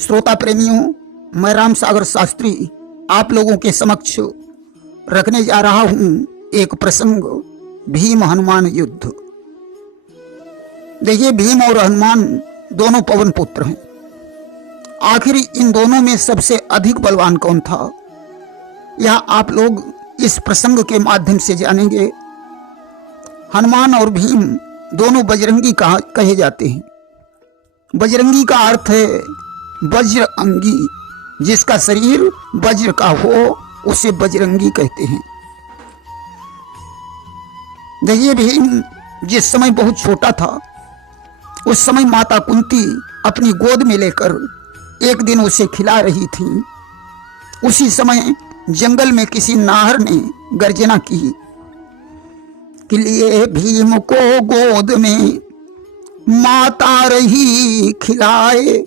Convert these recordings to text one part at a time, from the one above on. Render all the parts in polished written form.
श्रोता प्रेमियों, मैं राम सागर शास्त्री आप लोगों के समक्ष रखने जा रहा हूं एक प्रसंग, भीम हनुमान युद्ध। देखिए, भीम और हनुमान दोनों पवन पुत्र हैं। आखिर इन दोनों में सबसे अधिक बलवान कौन था, यह आप लोग इस प्रसंग के माध्यम से जानेंगे। हनुमान और भीम दोनों बजरंगी कहे जाते हैं। बजरंगी का अर्थ है वज्र अंगी, जिसका शरीर वज्र का हो उसे बजरंगी कहते हैं। देखिए, भीम जिस समय बहुत छोटा था उस समय माता कुंती अपनी गोद में लेकर एक दिन उसे खिला रही थी। उसी समय जंगल में किसी नाहर ने गर्जना की कि लिए भीम को गोद में माता रही खिलाए,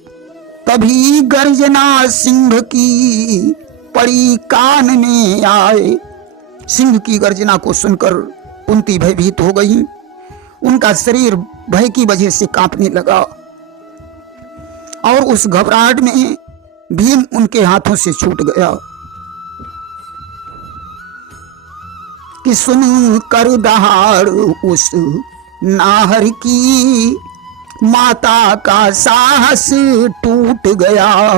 तभी गर्जना सिंह की पड़ी कान में आए। सिंह की गर्जना को सुनकर कुंती भयभीत हो गई। उनका शरीर भय की वजह से कांपने लगा और उस घबराहट में भीम उनके हाथों से छूट गया कि सुन कर दहाड़ उस नाहर की माता का साहस टूट गया,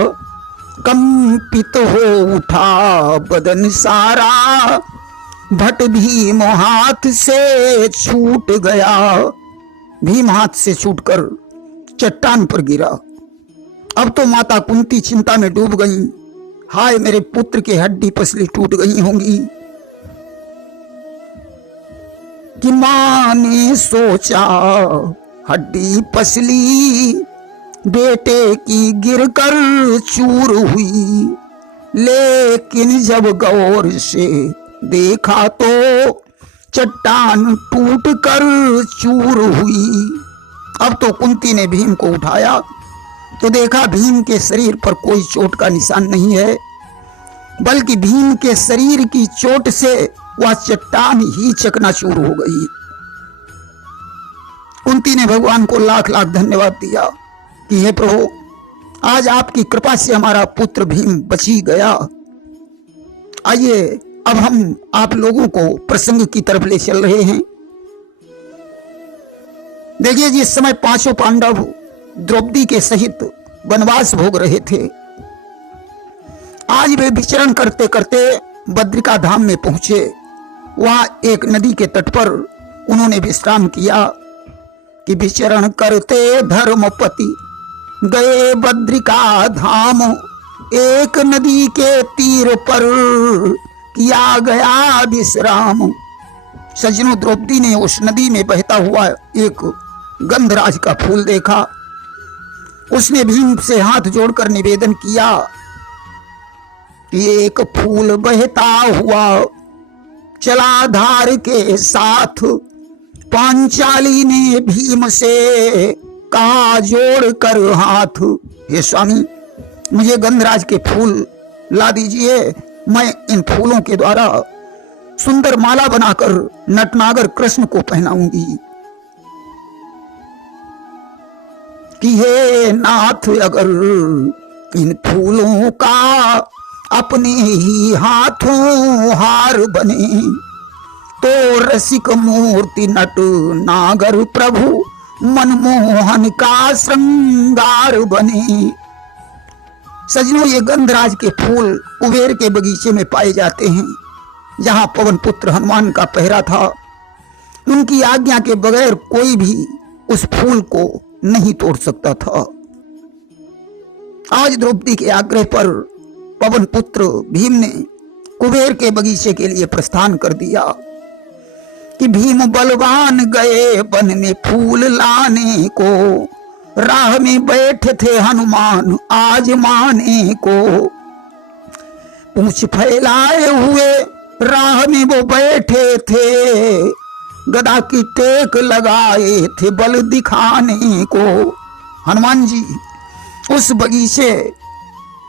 कंपित हो उठा बदन सारा, भट भीम हाथ से छूट गया। भीम हाथ से छूटकर चट्टान पर गिरा। अब तो माता कुंती चिंता में डूब गई। हाय, मेरे पुत्र की हड्डी पसली टूट गई होंगी। कि मां ने सोचा हड्डी पसली बेटे की गिरकर चूर हुई, लेकिन जब गौर से देखा तो चट्टान टूट कर चूर हुई। अब तो कुंती ने भीम को उठाया तो देखा भीम के शरीर पर कोई चोट का निशान नहीं है, बल्कि भीम के शरीर की चोट से वह चट्टान ही चकनाचूर हो गई। कुंती ने भगवान को लाख लाख धन्यवाद दिया कि हे प्रभु, आज आपकी कृपा से हमारा पुत्र भीम बची गया। आइए अब हम आप लोगों को प्रसंग की तरफ ले चल रहे हैं। देखिए, जिस समय पांचों पांडव द्रौपदी के सहित वनवास भोग रहे थे, आज वे विचरण करते करते बद्रिका धाम में पहुंचे। वहां एक नदी के तट पर उन्होंने विश्राम किया कि विचरण करते धर्मपति गए बद्रिका धाम, एक नदी के तीर पर किया गया विश्राम। सज्जनों, द्रौपदी ने उस नदी में बहता हुआ एक गंधराज का फूल देखा। उसने भीम से हाथ जोड़कर निवेदन किया कि एक फूल बहता हुआ चला धार के साथ, पांचाली ने भीम से कहा जोड़ कर हाथ। हे स्वामी, मुझे गंधराज के फूल ला दीजिए, मैं इन फूलों के द्वारा सुंदर माला बनाकर नटनागर कृष्ण को पहनाऊंगी। कि हे नाथ, अगर इन फूलों का अपने ही हाथों हार बने, तो रसिक मूर्ति नट नागर प्रभु मनमोहन का श्रृंगार बने। सजनों, ये गंधराज के फूल कुबेर के बगीचे में पाए जाते हैं, जहां पवन पुत्र हनुमान का पहरा था। उनकी आज्ञा के बगैर कोई भी उस फूल को नहीं तोड़ सकता था। आज द्रौपदी के आग्रह पर पवन पुत्र भीम ने कुबेर के बगीचे के लिए प्रस्थान कर दिया कि भीम बलवान गए वन में फूल लाने को, राह में बैठे थे हनुमान आज माने को। पूंछ फैलाए हुए राह में वो बैठे थे, गदा की टेक लगाए थे बल दिखाने को। हनुमान जी उस बगीचे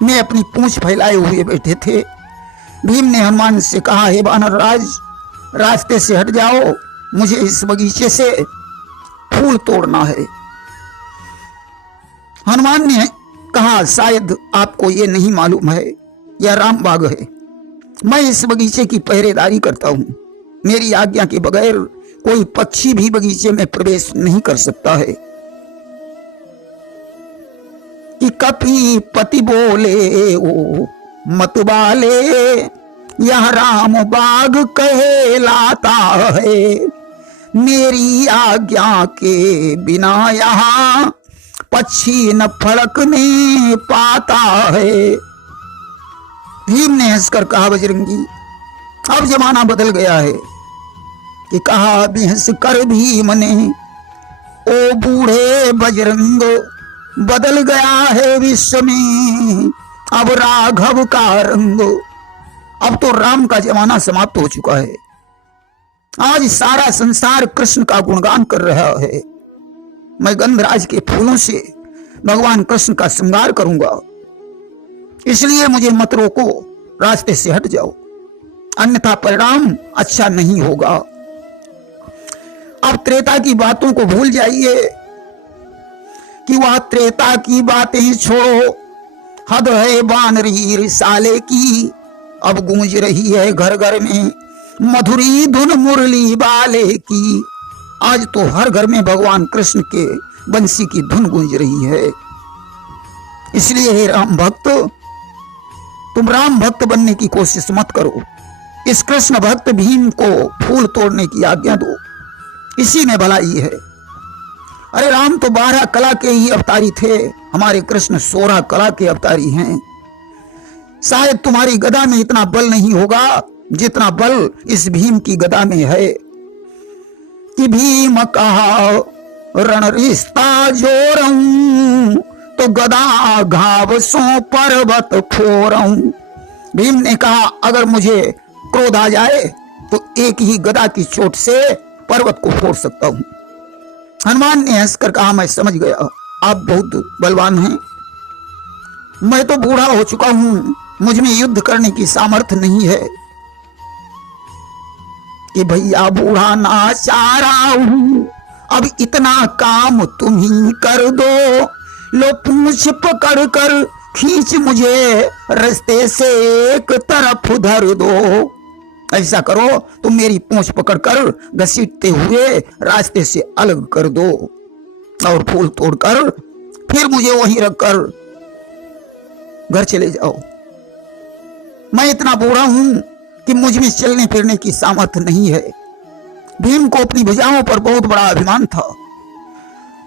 में अपनी पूंछ फैलाए हुए बैठे थे। भीम ने हनुमान से कहा, हे वानर राज, रास्ते से हट जाओ, मुझे इस बगीचे से फूल तोड़ना है। हनुमान ने कहा, कहा, शायद आपको ये नहीं मालूम है, यह राम बाग है। मैं इस बगीचे की पहरेदारी करता हूं। मेरी आज्ञा के बगैर कोई पक्षी भी बगीचे में प्रवेश नहीं कर सकता है। कि कपि पति बोले ओ मत वाले, यह राम बाग कहलाता है। मेरी आज्ञा के बिना यहाँ पक्षी न फड़कने पाता है। भीम ने हंसकर कहा, बजरंगी अब जमाना बदल गया है। कि कहा बिहस कर भीम ने, ओ बूढ़े बजरंग, बदल गया है विश्व में अब राघव का रंग। अब तो राम का जमाना समाप्त हो चुका है। आज सारा संसार कृष्ण का गुणगान कर रहा है। मैं गंधराज के फूलों से भगवान कृष्ण का श्रृंगार करूंगा, इसलिए मुझे मत रोको, रास्ते से हट जाओ, अन्यथा परिणाम अच्छा नहीं होगा। अब त्रेता की बातों को भूल जाइए कि वह त्रेता की बातें छोड़ो। हद है बानरी रिसाले की, अब गूंज रही है घर घर में मधुरी धुन मुरली वाले की। आज तो हर घर में भगवान कृष्ण के बंसी की धुन गूंज रही है। इसलिए हे राम भक्त, तुम राम भक्त बनने की कोशिश मत करो। इस कृष्ण भक्त भीम को फूल तोड़ने की आज्ञा दो, इसी में भलाई है। अरे राम तो 12 कला के ही अवतारी थे, हमारे कृष्ण 16 कला के अवतारी हैं। शायद तुम्हारी गदा में इतना बल नहीं होगा जितना बल इस भीम की गदा में है। कि भीम कहा रण रिश्ता जोरऊं, तो गदा घाव सो पर्वत फोरऊं। भीम ने कहा, अगर मुझे क्रोध आ जाए तो एक ही गदा की चोट से पर्वत को फोड़ सकता हूं। हनुमान ने हंसकर कहा, मैं समझ गया, आप बहुत बलवान हैं। मैं तो बूढ़ा हो चुका हूं, मुझ में युद्ध करने की सामर्थ्य नहीं है। कि भैया बूढ़ा नाचारा हूं, अब इतना काम तुम ही कर दो। लो पूंछ पकड़ कर खींच मुझे रास्ते से एक तरफ धर दो। ऐसा करो, तुम मेरी पूंछ पकड़कर घसीटते हुए रास्ते से अलग कर दो और फूल तोड़कर फिर मुझे वहीं रखकर घर चले जाओ। मैं इतना बूढ़ा हूं कि मुझ में चलने फिरने की सामर्थ्य नहीं है। भीम को अपनी भुजाओं पर बहुत बड़ा अभिमान था,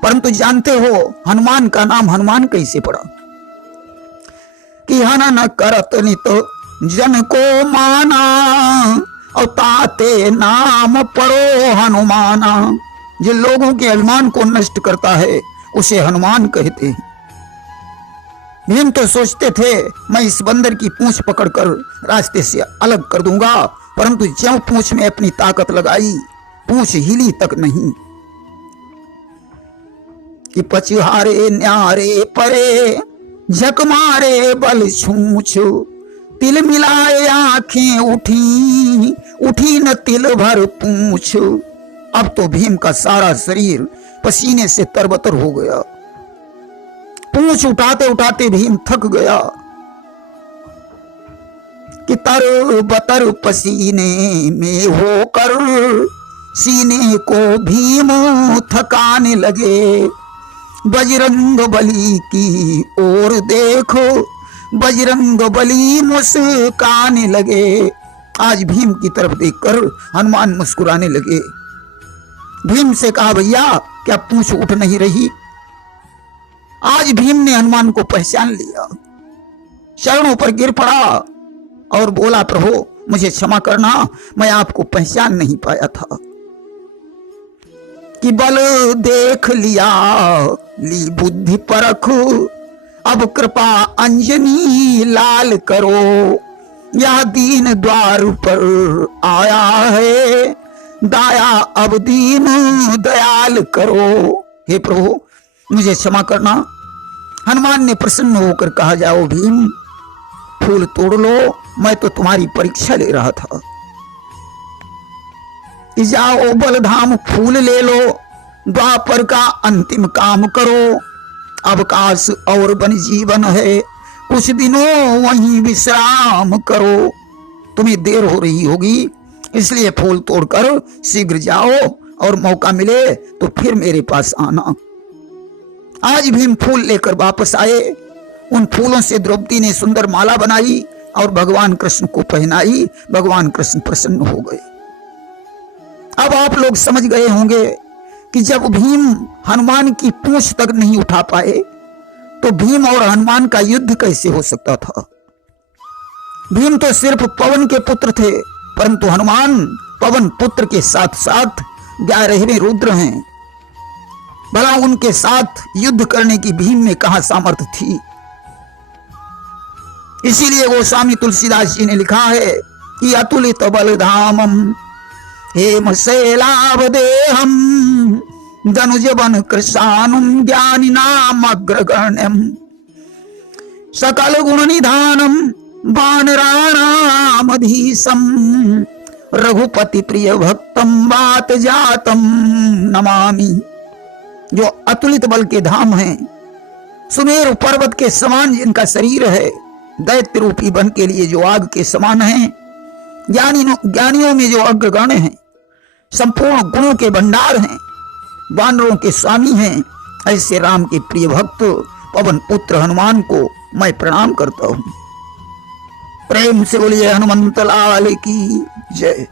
परंतु जानते हो हनुमान का नाम हनुमान कैसे पड़ा? कि हनन करत नित जन को माना, और ताते नाम पड़ो हनुमाना। जिन लोगों के अभिमान को नष्ट करता है उसे हनुमान कहते हैं। भीम तो सोचते थे मैं इस बंदर की पूंछ पकड़कर रास्ते से अलग कर दूंगा, परंतु ज्यों पूंछ में अपनी ताकत लगाई, पूंछ हिली तक नहीं। कि पचहारे न्यारे परे झक मारे बल छूछ, तिल मिलाए आंखें उठी, उठी न तिल भर पूंछ। अब तो भीम का सारा शरीर पसीने से तरबतर हो गया। पूंछ उठाते उठाते भीम थक गया। कि तर बतर पसीने में होकर सीने को भीम थकाने लगे। बजरंग बली की ओर देखो, बजरंग बली मुस्काने लगे। आज भीम की तरफ देखकर हनुमान मुस्कुराने लगे। भीम से कहा, भैया क्या पूंछ उठ नहीं रही? आज भीम ने हनुमान को पहचान लिया, चरणों पर गिर पड़ा और बोला, प्रभु मुझे क्षमा करना, मैं आपको पहचान नहीं पाया था। कि बल देख लिया ली बुद्धि परख, अब कृपा अंजनी लाल करो। यह दीन द्वार पर आया है, दाया अब दीन दयाल करो। हे प्रभु मुझे क्षमा करना। हनुमान ने प्रसन्न होकर कहा, जाओ भीम फूल तोड़ लो, मैं तो तुम्हारी परीक्षा ले रहा था। कि जाओ बलधाम फूल ले लो, द्वापर का अंतिम काम करो। अवकाश और वन जीवन है, कुछ दिनों वहीं विश्राम करो। तुम्हें देर हो रही होगी, इसलिए फूल तोड़कर शीघ्र जाओ और मौका मिले तो फिर मेरे पास आना। आज भीम फूल लेकर वापस आए। उन फूलों से द्रौपदी ने सुंदर माला बनाई और भगवान कृष्ण को पहनाई। भगवान कृष्ण प्रसन्न हो गए। अब आप लोग समझ गए होंगे कि जब भीम हनुमान की पूंछ तक नहीं उठा पाए तो भीम और हनुमान का युद्ध कैसे हो सकता था। भीम तो सिर्फ पवन के पुत्र थे, परंतु हनुमान पवन पुत्र के साथ साथ 11वें रुद्र हैं। भला उनके साथ युद्ध करने की भीम में कहां सामर्थ्य थी। इसीलिए गोस्वामी तुलसीदास जी ने लिखा है कि अतुलित बलधामम हेम शैलावदेहम धनुज बन कृशानुम ज्ञानी नाम अग्रगण्यम सकल गुण निधानम वानराणामधीशम रघुपति प्रिय भक्तम वात जातम नमामि। जो अतुलित बल के धाम हैं, सुमेरु पर्वत के समान जिनका शरीर है, दैत्य रूपी वन के लिए जो आग के समान हैं, ज्ञानियों में जो अग्रगण्य हैं, संपूर्ण गुणों के भंडार हैं, वानरों के स्वामी हैं, ऐसे राम के प्रिय भक्त पवन पुत्र हनुमान को मैं प्रणाम करता हूं। प्रेम से बोलिए हनुमंत लाल की जय।